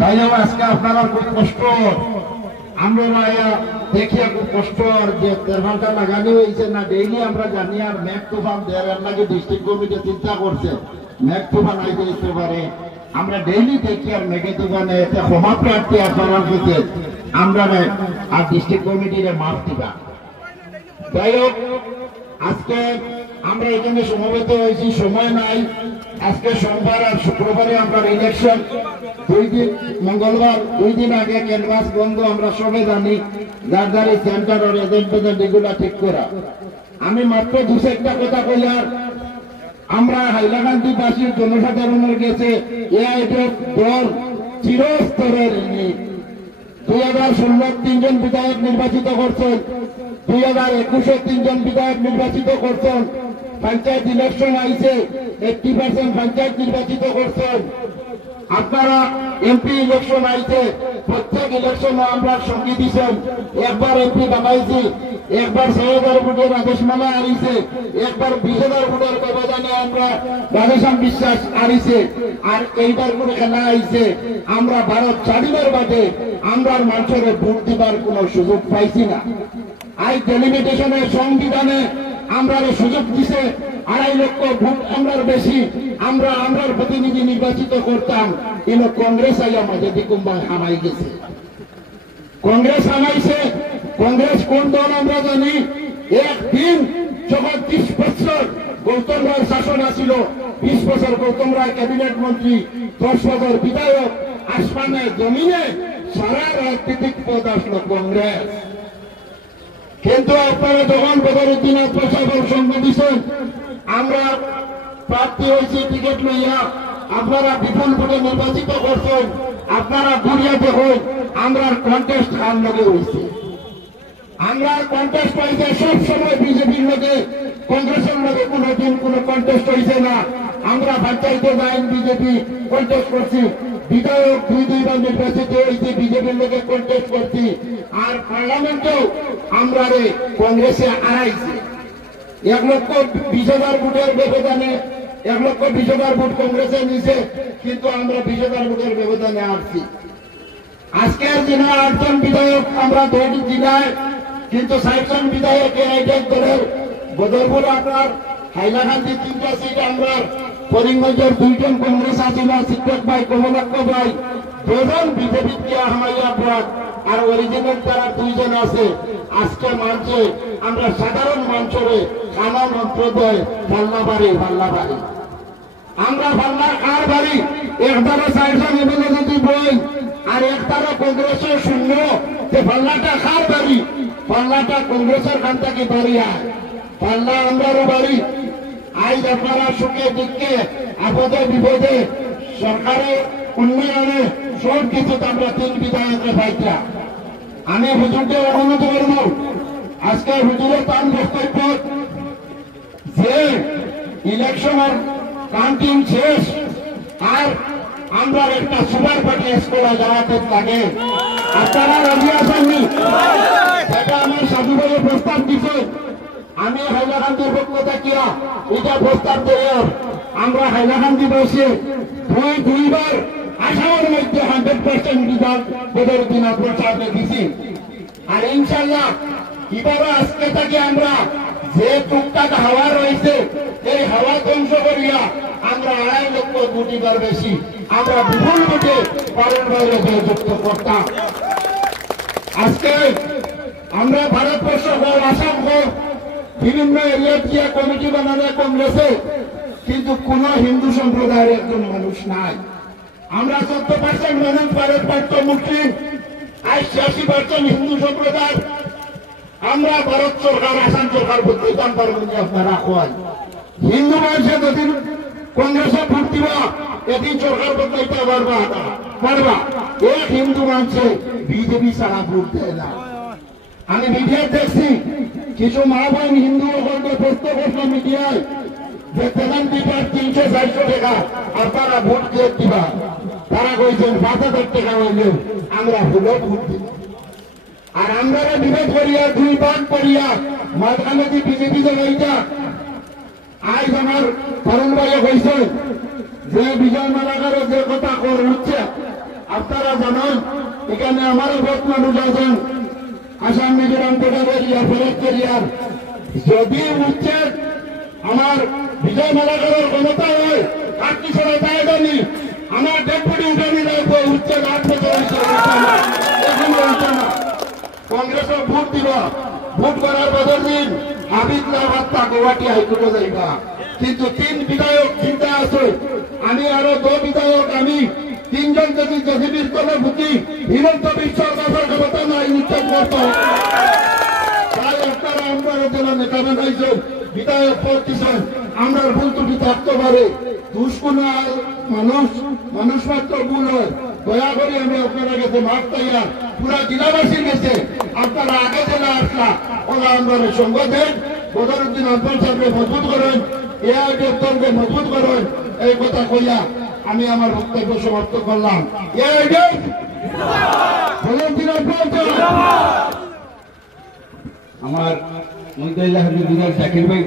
যাই হোক আজকে আপনারা খুব কষ্ট, আমরা দেখিয়া খুব কষ্ট। আর যে 13 ঘন্টা লাগানি হয়েছে না, ডেইলি আমরা জানি। আর মেঘ তুফান দেওয়ার নাকি ডিস্ট্রিক্ট কমিটি চিন্তা করছে মেঘ তুফান আইতে দিতে পারে। আমরা ডেইলি দেখি আর মেঘে তুফানে এতে ক্ষমা প্রার্থী আপনারা হইতে আমরা আর ডিস্ট্রিক্ট কমিটির মাফ দিবা। যাই হোক আজকে আমরা এখানে সমবেত হয়েছি, সময় নাই। আজকে সোমবার আর শুক্রবারে আমরা ইলেকশন, 2 দিন মঙ্গলবার 2 দিন আগে ক্যানভাস বন্ধ, আমরা সবে জানি। যার দ্বারা সেন্টার আর এজেন্ট এগুলা ঠিক করা। আমি মাত্র 2-1টা কথা কইলাম। আমরা হাইলাকান্দিবাসীর জনসাধারণের কাছে দল চিরস্তরের 2016 3 জন বিধায়ক নির্বাচিত করছেন, 2021 3 জন বিধায়ক নির্বাচিত করছেন। পঞ্চায়েত ইলেকশন আইছে, 80% পঞ্চায়েত নির্বাচিত করছেন। আপনারা এমপি ইলেকশন আইছে, প্রত্যেক ইলেকশন আমরা সঙ্গী দিচ্ছেন। একবার এমপি বানাইছি, একবার 6,000 ভোটের আদেশমালা আনিছে, একবার 20,000 ভোটের ব্যবধানে আমরা রাধেশ্যাম বিশ্বাস আনিছে। আর এইবার করে খেলা আইছে, আমরা ভারত স্বাধীনের বাদে আমরা মানুষের ভোট দিবার কোন সুযোগ পাইছি না। এই ডেলিমিটেশনের সংবিধানে আমরা সুযোগ দিছে 2.5 লক্ষ ভোট আমরার বেশি। আমরার প্রতিনিধি নির্বাচিত করতাম, কিন্তু কংগ্রেস আই আমাদের দিকুম্বা হামাই গেছে। কংগ্রেস হামাইছে। কংগ্রেস কোন দল আমরা জানি। একদিন যখন 30 বছর গৌতম রায়ের শাসন আসিল, 20 বছর গৌতম রায় ক্যাবিনেট মন্ত্রী, 10 বছর বিধায়ক, আসমানে জমিনে সারা রাজনৈতিক পদ আসলো কংগ্রেস। কিন্তু আপনারা যখন বদরুদ্দিন প্রচার সঙ্গ দিচ্ছেন, আমরা প্রার্থী হয়েছি টিকিট লইয়া, আপনারা বিপুল ভোটে নির্বাচিত করছেন। আপনারা ঘুরিয়া দেখুন আমরা কন্টেস্ট কার লগে হয়েছে। আমরা কন্টেস্ট হয়েছে সব সময় বিজেপির লগে, কংগ্রেসের লগে কোনোদিন কোনো কন্টেস্ট হয়েছে না। আমরা পঞ্চায়েতে যাই বিজেপি কন্টেস্ট করছি, বিধায়ক 2-2বার নির্বাচিত হয়েছে, বিজেপির লোকে কন্টেস্ট করছি। আর পার্লামেন্টেও আমরা কংগ্রেসে হারাইছি। 1,20,000 ভোটের ব্যবধানে 1,20,000 ভোট কংগ্রেসে নিছে, কিন্তু আমরা 20,000 ভোটের ব্যবধানে আসছি। আজকের দিনে 8 জন বিধায়ক আমরা 2 জেলায়, কিন্তু 60 জন বিধায়ক এই দলের। বদরপুর আপনার হাইলাকান্দি 3টা সিট আমরা, করিমগঞ্জের 2 জন কংগ্রেস আছিল, সিদ্দিক ভাই, কমলাক্ষ ভাই, 2 জন বিজেপি হামাইয়া ব্রাক, আর অরিজিনাল তারা 2 জন আছে। আজকে মানছে আমরা সাধারণ মানুষের খানা মন্ত্র দেয় পাল্লাবাড়ি। আমরা পাল্লা কার বাড়ি? একবারও 60 জন এমএলএ যদি বই আর একবারও কংগ্রেসের শূন্য, পাল্লাটা কার বাড়ি? পাল্লাটা কংগ্রেসের খান থেকে বাড়ি। আয় পাল্লা আমরারও বাড়ি। আজ আপনারা সুখে দুঃখে আপদে বিপদে সরকারের উন্নয়নে সব কিছু আমরা 3 বিধায়ককে পাইতা। আমি হুজুরকে অনুরোধ করব, আজকে হুজুরের তার বক্তব্য যে ইলেকশনের কাউন্টিং শেষ, আর আমরা একটা সুপার পার্টি স্কুলে যাওয়াতে লাগে। আপনারা রাজি আসেননি? সেটা আমার সাধু ভাইয়ের প্রস্তাব দিচ্ছে। আমি হাইলাকান্দির পক্ষ থেকে এটা প্রস্তাব দেয়, আমরা হাইলাকান্দি বসে 2বার আসামের মধ্যে 100% বিধান বদরুদ্দিন প্রচারে দিছি। আর ইনশাল্লাহ এবারও আজকে থেকে আমরা যে টুকটাক হাওয়া রয়েছে, এই হাওয়া ধ্বংস করিয়া আমরা 2.5 লক্ষ ভোটার বেশি আমরা বিপুল ভোটে পালন বাইরে যুক্ত করতাম। আজকে আমরা ভারতবর্ষ হোক, আসাম হোক, বিভিন্ন এরিয়া দিয়ে কমিটি বানানো কংগ্রেসে, কিন্তু কোন হিন্দু সম্প্রদায়ের একজন মানুষ নাই। আমরা 14% মানুষ ভারতবর্ষ মুসলিম, আর 86% হিন্দু সম্প্রদায়। আমরা ভারত সরকার, আসাম সরকার বুঝতেই পারবেন যে আপনারা হয় হিন্দু মানুষের যদি কংগ্রেসে ভোট দিবা, এদিন সরকার বদলাইতে পারবা। এক হিন্দু মানুষে বিজেপি ছাড়া ভোট দেয় না। আমি মিডিয়া দেখছি কিছু মা বোন হিন্দু প্রশ্ন করছে মিডিয়ায় যে প্রধান দিবার 300-400 টাকা আর তারা ভোট দিয়ে দিবা। তারা কইছেন 5,000 টাকা হইলেও আমরা ভুলো ভোট দিব। আর আমরা বিরোধ করিয়া 2 ভাগ করিয়া মাঝখানে যে বিজেপি জমাইটা, আজ আমার করণ ভাইয়া কইছে যে বিজয় মালাকারের যে কথা কর উঠছে, আপনারা জানেন এখানে আমারও বহুত মানুষ আছেন আসাম মিজোরাম কোটার এরিয়া ফরেস্ট এরিয়ার যদি উচ্ছেদ আমার বিজয় মেলা করার ক্ষমতা হয় আর কি ছাড়া তাই জানি আমার ডেপুটি উঠানি রাখবো উচ্ছেদ 8 বছর হয়েছে এখনো হচ্ছে না কংগ্রেসের ভোট দিব ভোট করার বদল দিন আবিদুল্লাহ বার্তা গুয়াহাটি হাইকোর্টে যাইবা কিন্তু 3 বিধায়ক চিন্তা আছে আমি আরো 2 বিধায়ক আমি 3 জন যদি জেসিবির তলে ঢুকি হিমন্ত বিশ্ব সরকারের ক্ষমতা নাই উচ্ছেদ করতে তাই আপনারা আমরা জেলা নেতা বানাইছেন বিধায়ক পড়তেছেন আমরা ভুল ত্রুটি থাকতে পারে দুষ্কুণ মানুষ মাত্র ভুল হয় দয়া করে আমি আপনারা কাছে মাফ চাইয়া পুরা জেলাবাসীর কাছে আপনারা আগে জেলা আসলা ওরা আমরা সঙ্গ দেন বদরুদ্দিন অঞ্চল সাহেবকে মজবুত করেন এআইডিএফ দলকে মজবুত করেন এই কথা কইয়া আমি আমার বক্তব্য সমাপ্ত করলাম এআইডিএফ বদরুদ্দিন অঞ্চল আমার মহিদুল্লাহ জাকির ভাই